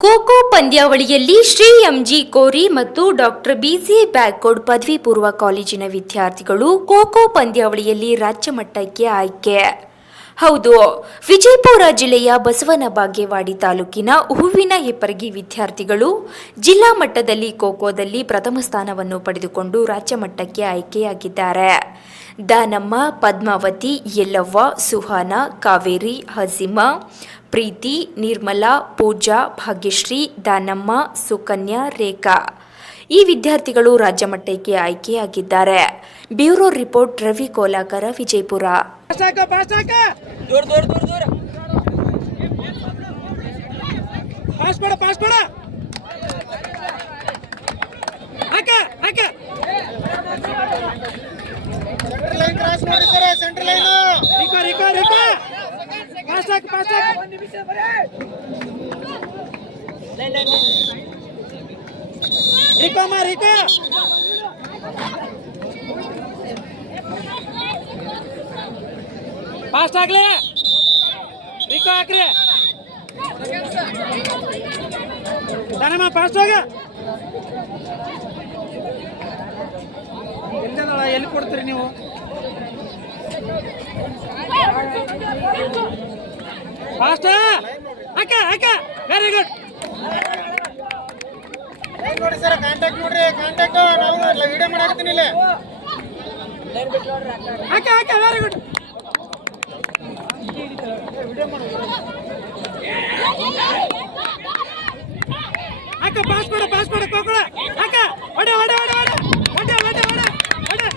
ಖೋಖೋ ಪಂದ್ಯಾವಳಿಯಲ್ಲಿ ಶ್ರೀ ಎಂಜಿ ಕೋರಿ ಮತ್ತು ಡಾಕ್ಟರ್ ಬಿಸಿ ಬ್ಯಾಗ್ಗೋಡ್ ಪದವಿ ಪೂರ್ವ ಕಾಲೇಜಿನ ವಿದ್ಯಾರ್ಥಿಗಳು ಖೋಖೋ ಪಂದ್ಯಾವಳಿಯಲ್ಲಿ ರಾಜ್ಯ ಮಟ್ಟಕ್ಕೆ ಆಯ್ಕೆ ಹೌದು. ವಿಜಯಪುರ ಜಿಲ್ಲೆಯ ಬಸವನ ಬಾಗೇವಾಡಿ ತಾಲೂಕಿನ ಹೂವಿನ ಹೆಪ್ಪರಗಿ ವಿದ್ಯಾರ್ಥಿಗಳು ಜಿಲ್ಲಾ ಮಟ್ಟದಲ್ಲಿ ಖೋಖೋದಲ್ಲಿ ಪ್ರಥಮ ಸ್ಥಾನವನ್ನು ಪಡೆದುಕೊಂಡು ರಾಜ್ಯ ಮಟ್ಟಕ್ಕೆ ಆಯ್ಕೆಯಾಗಿದ್ದಾರೆ. ದಾನಮ್ಮ, ಪದ್ಮಾವತಿ, ಯಲ್ಲವ್ವ, ಸುಹಾನ, ಕಾವೇರಿ, ಹಸಿಮ, ಪ್ರೀತಿ, ನಿರ್ಮಲಾ, ಪೂಜಾ, ಭಾಗ್ಯಶ್ರೀ, ದಾನಮ್ಮ, ಸುಕನ್ಯಾ, ರೇಖಾ. ಈ ವಿದ್ಯಾರ್ಥಿಗಳು ರಾಜ್ಯ ಮಟ್ಟಕ್ಕೆ ಆಯ್ಕೆಯಾಗಿದ್ದಾರೆ. Bureau report Ravi Kolakar Vijayapura. Line line. ರಿಕೋಮ ರಿಕೋ ಫಾಸ್ಟ್ ಆಗ್ಲಿ. ರಿಕೋ ಹಾಕ್ರಿ. ದನಮ್ಮ ಫಾಸ್ಟ್ ಹೋಗ. ಎಲ್ಲದಳ ಎಲ್ಲಿ ಕೊಡ್ತೀರಿ ನೀವು? ಫಾಸ್ಟ್ ಅಕ್ಕ ಅಕ್ಕ ವೆರಿ ಗುಡ್ ನೋಡಿ ಸರ್ ಕಾಂಟ್ಯಾಕ್ಟ್ ನೋಡ್ರಿ ಕಾಂಟ್ಯಾಕ್ಟ್ ನಾವು ವಿಡಿಯೋ ಮಾಡಾಕತ್ತೀನಿ ಇಲ್ಲಿ. ಹಾಕ ಹಾಕ ವೆರಿ ಗುಡ್ ಹಾಕ ಪಾಸ್ ಮಾಡ ಪಾಸ್ ಮಾಡ ಕೋಕಳ ಹಾಕ ಹೊಡೆ ಹೊಡೆ ಹೊಡೆ ಹೊಡೆ. ಹೊಡೆ ಹೊಡೆ ಹೊಡೆ ಹೊಡೆ.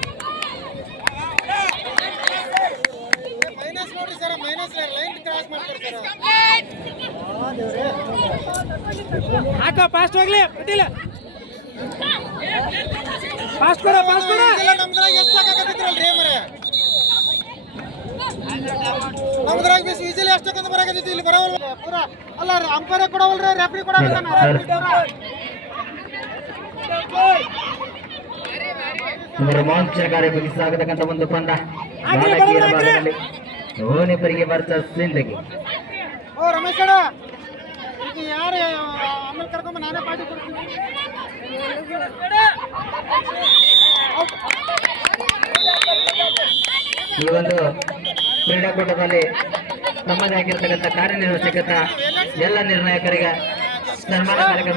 ಮೈನಸ್ ನೋಡಿ ಸರ್ ಮೈನಸ್ ಲೈನ್ ಕ್ರಾಸ್ ಮಾಡ್ತಾರೆ ಸರ್. ಹಾಕೋ ಫಾಸ್ಟ್ ಹೋಗ್ಲಿ ಬಿಟ್ಟಿಲ್ಲ. ಫಾಸ್ಟ್ ಕೊಡ ಫಾಸ್ಟ್ ಕೊಡ. ನಮ್ದ್ರಾಗ ಬಿಸಿ ಈಜಿಲಿ ಎಷ್ಟಕ್ಕಂತ ಬರಾಕತ್ತೈತಿ ಇಲ್ಲಿ ಬರವಲ್ ಪೂರ ಅಲ್ಲ ಅಂಪೈರ್ ಕೊಡವಲ್ರಿ ರೆಫ್ರಿ ಕೊಡವಲ್ಲ ರೋಮಾಂಚಕಾರಿ ಮುಗಿಸಲಾಗತಕ್ಕಂಥ ಒಂದು ಪಂದ ಧೋನಿ ಪರಿಗೆ ಓ ರಮೇಶ್ ಅಣ್ಣ. ಈಗ ಯಾರು ಆಮೇಲೆ ಕರ್ಕೊಂಬ ನಾನೇ ಪಾರ್ಟಿ ಕೊಡ್ತೀನಿ? ಈ ಒಂದು ಕ್ರೀಡಾಕೂಟದಲ್ಲಿ ತಮ್ಮದೇ ಆಗಿರ್ತಕ್ಕಂಥ ಕಾರ್ಯನಿರ್ವಹಿಸತಕ್ಕಂಥ ಎಲ್ಲ ನಿರ್ಣಾಯಕರಿಗೆ ಸನ್ಮಾನ ಕಾರ್ಯಕ್ರಮ